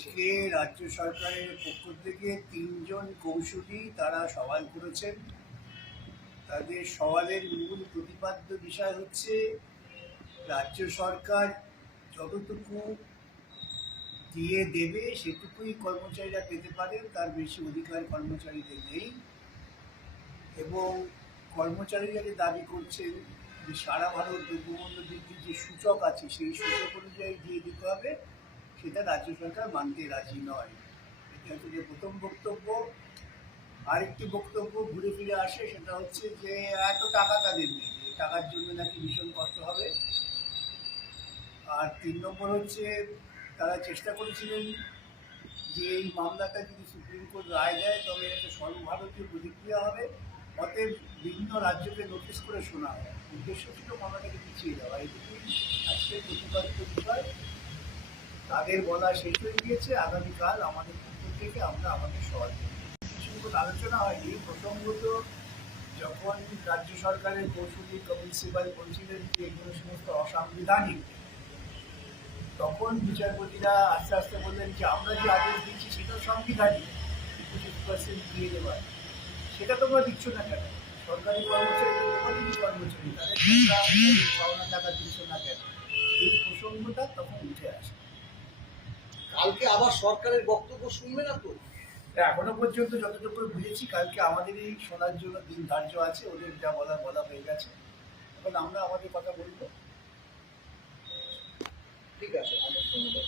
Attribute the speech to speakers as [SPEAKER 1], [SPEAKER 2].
[SPEAKER 1] আজকে রাজ্য সরকারের পক্ষ থেকে তিনজন কৌশলী তারা সওয়াল করেছেন। তাদের সওয়ালের মূল প্রতিপাদ্য বিষয় হচ্ছে, রাজ্য সরকার যতটুকু দিয়ে দেবে সেটুকুই কর্মচারীরা পেতে পারেন তার বেশি অধিকার কর্মচারীদের নেই। এবং কর্মচারীরা যে দাবি করছেন যে সারা ভারত দ্রব্যমূল্য বৃদ্ধির যে সূচক আছে, সেই সূচক অনুযায়ী দিয়ে দিতে হবে। সেটা রাজ্য সরকার মানতে রাজি নয়। এটা হচ্ছে যে প্রথম বক্তব্য। আরেকটি বক্তব্য ঘুরে ফিরে আসে, সেটা হচ্ছে যে এত টাকা তাদের নেই? এই টাকার জন্য নাকি ভীষণ কষ্ট হবে। আর তিন নম্বর হচ্ছে, তারা চেষ্টা করেছিলেন যে এই মামলাটা যদি সুপ্রিম কোর্ট রায় দেয়, তবে একটা সর্বভারতীয় প্রতিক্রিয়া হবে। অতএব বিভিন্ন রাজ্যকে নোটিশ করে শোনা। হয় উদ্দেশ্য ছিল মামলাটাকে পিছিয়ে দেওয়া। এটুকুই আজকের প্রতিপাদিত বিষয়। তাদের বলা শেষ হয়ে গিয়েছে। আগামীকাল আমাদের পক্ষ থেকে আমরা আমাদের বিশেষত আলোচনা হয়নি। প্রসঙ্গত, যখন রাজ্য সরকারের কৌশলী কপিল সিবাল বলছিলেন যে এগুলো সমস্ত অসাংবিধানিক, তখন বিচারপতিরা আস্তে আস্তে বললেন যে আমরা যে আদেশ দিচ্ছি সেটা সাংবিধানিক দিয়ে দেওয়ার, সেটা তোমরা দিচ্ছ না কেন? সরকারি কর্মচারী কর্মচারী, তাদের টাকা দিচ্ছ না কেন? এই প্রসঙ্গটা তখন উঠে আসে।
[SPEAKER 2] কালকে আবার সরকারের বক্তব্য শুনবে না তো?
[SPEAKER 1] এখনও পর্যন্ত যতটুকু বুঝেছি কালকে আমাদের এই শোনার জন্য দিন ধার্য আছে ওদের যা বলা বলা হয়ে গেছে। এখন আমরা আমাদের কথা বলব।
[SPEAKER 2] ঠিক আছে অনেক ধন্যবাদ।